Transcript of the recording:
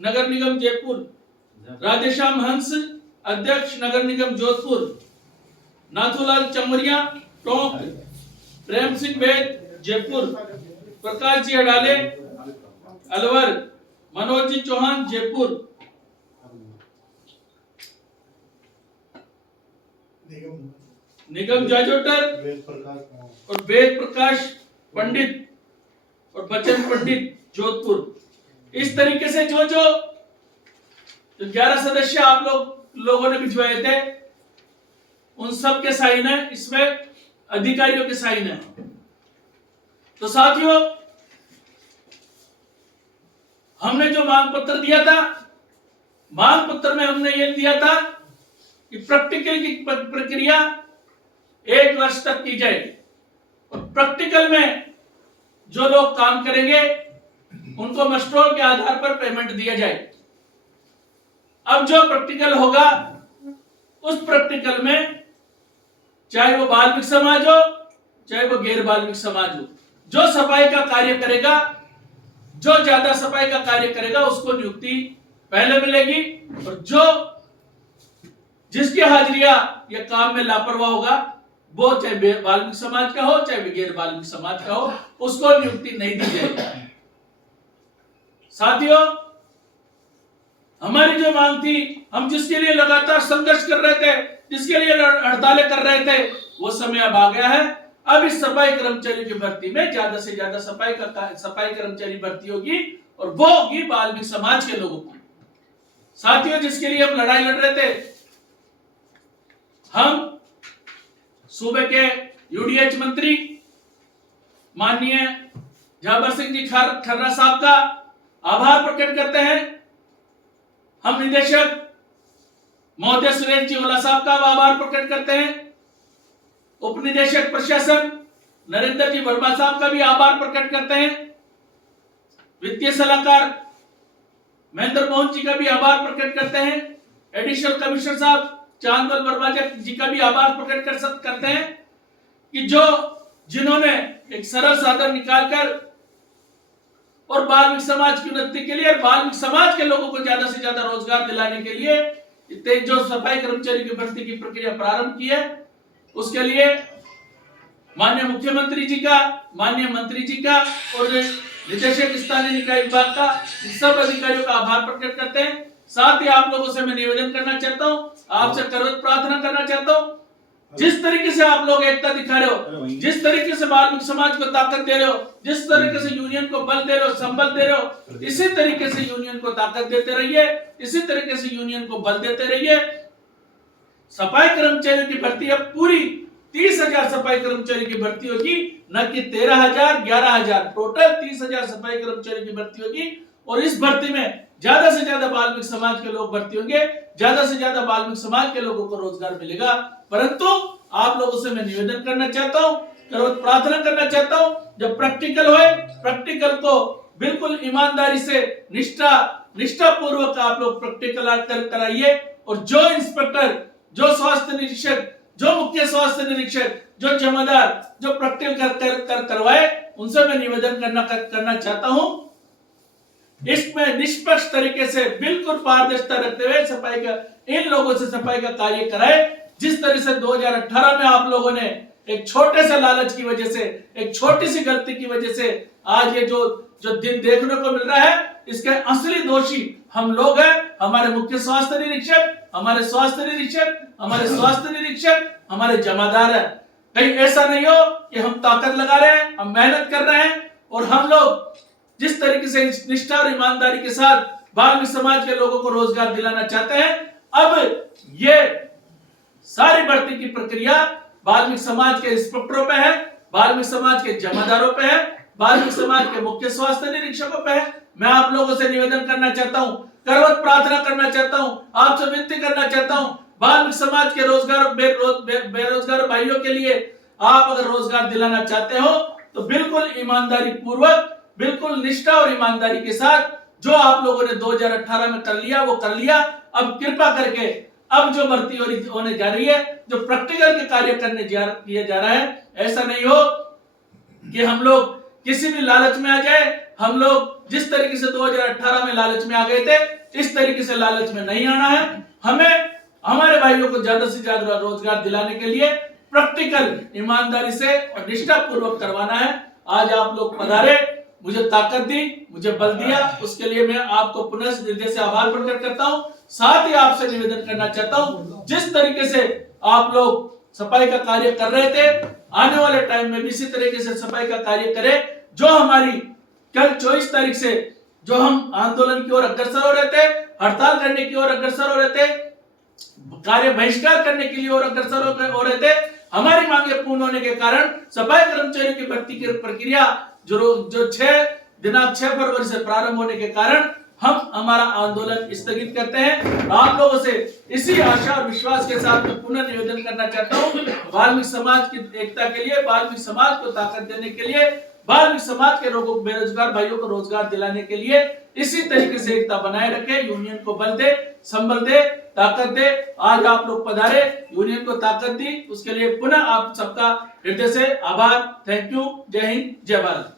नगर निगम जयपुर, राधेश्याम हंस अध्यक्ष नगर निगम जोधपुर, नाथूलाल चमरिया टोंक, प्रेम सिंह वैद जयपुर, प्रकाश जी अडाले अलवर, मनोज जी चौहान जयपुर, निगम जाजोटर और वेद प्रकाश पंडित और बचन पंडित जोधपुर। इस तरीके से जो 11 सदस्य आप लोगों ने भिजवाए थे उन सब के साइन है, इसमें अधिकारियों के साइन है। तो साथियों, हमने जो मांग पत्र दिया था, मांग पत्र में हमने ये दिया था कि प्रैक्टिकल की प्रक्रिया 1 वर्ष तक की जाए और प्रैक्टिकल में जो लोग काम करेंगे उनको मस्टरोल के आधार पर पेमेंट दिया जाए। अब जो प्रैक्टिकल होगा उस प्रैक्टिकल में चाहे वो बाल्मिक समाज हो चाहे वो गैर बाल्मिक समाज हो, जो सफाई का कार्य करेगा, जो ज्यादा सफाई का कार्य करेगा उसको नियुक्ति पहले मिलेगी और जो जिसकी हाजिरिया या काम में लापरवाह होगा वो चाहे बाल्मिक समाज का हो चाहे गैर बाल्मिक समाज का हो, उसको नियुक्ति नहीं दी जाएगी। साथियों, हमारी जो मांग थी, हम जिसके लिए लगातार संघर्ष कर रहे थे, जिसके लिए हड़तालें कर रहे थे, वो समय अब आ गया है। अब इस सफाई कर्मचारी की भर्ती में ज्यादा से ज्यादा सफाई कर्मचारी भर्ती होगी और वो होगी बाल्मिक समाज के लोगों की। साथियों, जिसके लिए हम लड़ाई लड़ रहे थे, हम सूबे के यूडीएच मंत्री माननीय झाबर सिंह जी खर्रा साहब का आभार प्रकट करते हैं। हम निदेशक महोदय सुरेश जी ओला साहब का आभार प्रकट करते हैं। उप निदेशक प्रशासन नरेंद्र जी वर्मा साहब का भी आभार प्रकट करते हैं। वित्तीय सलाहकार महेंद्र मोहन जी का भी आभार प्रकट करते हैं। एडिशनल कमिश्नर साहब चांदवल वर्मा जी का भी आभार प्रकट करते हैं कि जिन्होंने एक सरल साधन निकालकर और बाल्मिक समाज की उन्नति के लिए और बाल्मिक समाज के लोगों को ज्यादा से ज्यादा रोजगार दिलाने के लिए जो सफाई कर्मचारी की भर्ती की प्रक्रिया प्रारंभ की है, उसके लिए माननीय मुख्यमंत्री जी का, माननीय मंत्री जी का और निदेशक स्थानीय निकाय विभाग का, सब अधिकारियों का आभार प्रकट करते हैं। साथ ही आप लोगों से मैं निवेदन करना चाहता हूं, आपसे करवत प्रार्थना करना चाहता हूं, जिस तरीके से आप लोग एकता दिखा रहे हो, जिस तरीके से बाल्मिक समाज को ताकत दे रहे हो, जिस तरीके से यूनियन को बल दे रहे हो, संबल दे रहे हो, इसी तरीके से यूनियन को ताकत देते रहिए, इसी तरीके से यूनियन को बल देते रहिए। सफाई कर्मचारियों की भर्ती अब पूरी 30,000 सफाई कर्मचारी की भर्ती होगी, न कि 13,000 11,000, टोटल 30,000 सफाई कर्मचारी की भर्ती होगी और इस भर्ती में ज्यादा से ज्यादा बाल्मिक समाज के लोग भर्ती होंगे, ज्यादा से ज्यादा बाल्मिक समाज के लोगों को रोजगार मिलेगा। परंतु आप लोगों से मैं निवेदन करना चाहता हूं, करवत प्रार्थना करना चाहता हूं, जब प्रैक्टिकल होए, प्रैक्टिकल को बिल्कुल ईमानदारी से निष्ठा पूर्वक आप लोग प्रैक्टिकल कराइए और जो इंस्पेक्टर, जो स्वास्थ्य निरीक्षक, जो मुख्य स्वास्थ्य निरीक्षक, जो जमादार जो प्रैक्टिकल करवाए, उनसे मैं निवेदन करना चाहता हूं इसमें निष्पक्ष तरीके से बिल्कुल पारदर्शिता रखते हुए सफाई का इन लोगों से सफाई का कार्य कराए। जिस तरह से 2018 में आप लोगों ने एक छोटे से लालच की वजह से, एक छोटी सी गलती की वजह से आज ये जो दिन देखने को मिल रहा है, इसके असली दोषी हम लोग हैं, हमारे मुख्य स्वास्थ्य निरीक्षक, हमारे स्वास्थ्य निरीक्षक, हमारे स्वास्थ्य निरीक्षक, हमारे जमादार है। कहीं ऐसा नहीं हो कि हम ताकत लगा रहे हैं, हम मेहनत कर रहे हैं और हम लोग जिस तरीके से निष्ठा और ईमानदारी के साथ बाल्मिक समाज के लोगों को रोजगार दिलाना चाहते हैं, अब ये सारी भर्ती की प्रक्रिया बाल्मिक समाज के इंस्पेक्टरों पे है, बाल्मिक समाज के जमादारों पे है, बाल्मिक समाज के मुख्य स्वास्थ्य निरीक्षकों पे है। मैं आप लोगों से निवेदन करना चाहता हूं, करवत प्रार्थना करना चाहता हूं, आपसे विनती करना चाहता हूं, बाल्मिक समाज के बेरोजगार भाइयों के लिए आप अगर रोजगार दिलाना चाहते हो तो बिल्कुल ईमानदारी पूर्वक, बिल्कुल निष्ठा और ईमानदारी के साथ जो आप लोगों ने 2018 में कर लिया वो कर लिया। अब कृपा करके अब जो भर्ती होने जा रही है, जो प्रैक्टिकल के कार्य किया जा रहा है, ऐसा नहीं हो कि हम लोग किसी भी लालच में आ जाए, हम लोग जिस तरीके से 2018 में लालच में आ गए थे, इस तरीके से लालच में नहीं आना है। हमें हमारे भाइयों को ज्यादा से ज्यादा रोजगार दिलाने के लिए प्रैक्टिकल ईमानदारी से और निष्ठा पूर्वक करवाना है। आज आप लोग पधारे, मुझे ताकत दी, मुझे बल दिया, उसके लिए मैं आपको पुनः हृदय से आभार प्रकट करता हूं। साथ ही आपसे निवेदन करना चाहता हूं, जिस तरीके से आप लोग सफाई का कार्य कर रहे थे, आने वाले टाइम में भी इसी तरीके से सफाई का कार्य करें। जो हमारी कल 24 तारीख से जो हम आंदोलन की ओर अग्रसर हो रहे थे, हड़ताल करने की ओर अग्रसर हो रहे थे, कार्य बहिष्कार करने के लिए और अग्रसर हो रहे थे, हमारी मांगे पूर्ण होने के कारण सफाई कर्मचारियों की भर्ती की प्रक्रिया जो 6 फरवरी से प्रारंभ होने के कारण हम हमारा आंदोलन स्थगित करते हैं। आप लोगों से इसी आशा और विश्वास के साथ मैं पुनः निवेदन करना चाहता हूं, वाल्मीकि समाज की एकता के लिए, वाल्मीकि समाज को ताकत देने के लिए, वाल्मीकि समाज के लोगों, बेरोजगार भाइयों को रोजगार दिलाने के लिए इसी तरीके से एकता बनाए रखे। यूनियन को बल दे, संबल दे, ताकत दे। आज आप लोग पधारे, यूनियन को ताकत दी, उसके लिए पुनः आप सबका हृदय से आभार। Thank you. जय हिंद, जय भारत।